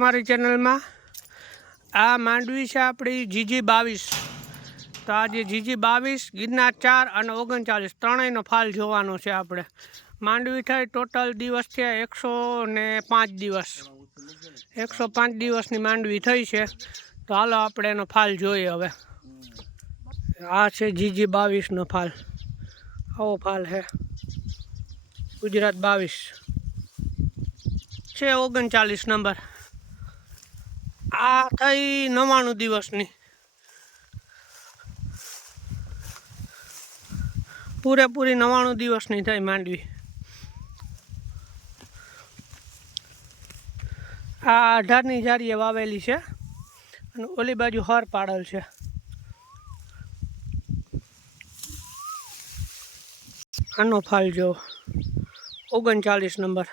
અમારી ચેનલમાં. આ માંડવી છે આપણી જીજી બાવીસ. તો આજે જીજી બાવીસ, ગિરનાર ચાર અને ઓગણચાલીસ, ત્રણેયનો ફાલ જોવાનો છે આપણે. માંડવી થઈ ટોટલ દિવસ છે એકસો ને પાંચ દિવસ. એકસો પાંચ દિવસની માંડવી થઈ છે. તો હાલો આપણે એનો ફાલ જોઈએ હવે. આ છે જીજી બાવીસનો ફાલ. આવો ફાલ છે ગુજરાત બાવીસ. છે ઓગણચાલીસ નંબર. આ થઈ નવાણું દિવસની. પૂરેપૂરી નવાણું દિવસની થઈ માંડવી. આ અઢારની જારીએ વાવેલી છે અને ઓલી બાજુ હર પાડેલ છે. આનો ફાલ જો ઓગણચાલીસ નંબર.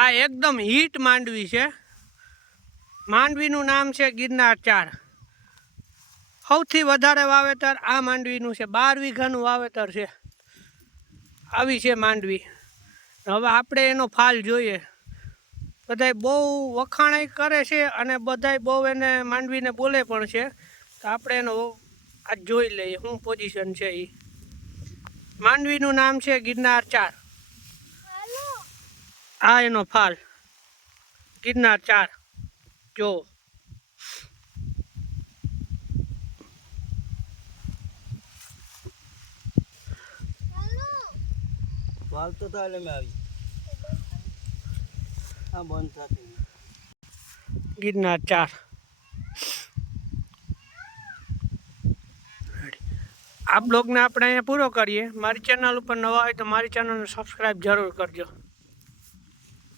આ એકદમ હીટ માંડવી છે. માંડવીનું નામ છે ગિરનાર ચાર સૌથી વધારે વાવેતર આ માંડવીનું છે. બાર વીઘાનું વાવેતર છે. આવી છે માંડવી. હવે આપણે એનો ફાલ જોઈએ. બધાય બહુ વખાણાઈ કરે છે અને બધાય બહુ એને માંડવીને બોલે પણ છે. તો આપણે એનો આ જોઈ લઈએ, શું પોઝિશન છે એ માંડવીનું નામ છે ગિરનાર ચાર આ એનો ફાલ. ગિરનાર ચાર. જો. વાલ તો તો એટલે મેં આવી. બંધ થતી ગિરનાર ચાર. આ બ્લોગને આપણે અહીંયા પૂરો કરીએ. મારી ચેનલ ઉપર નવા હોય તો મારી ચેનલને સબસ્ક્રાઈબ જરૂર કરજો.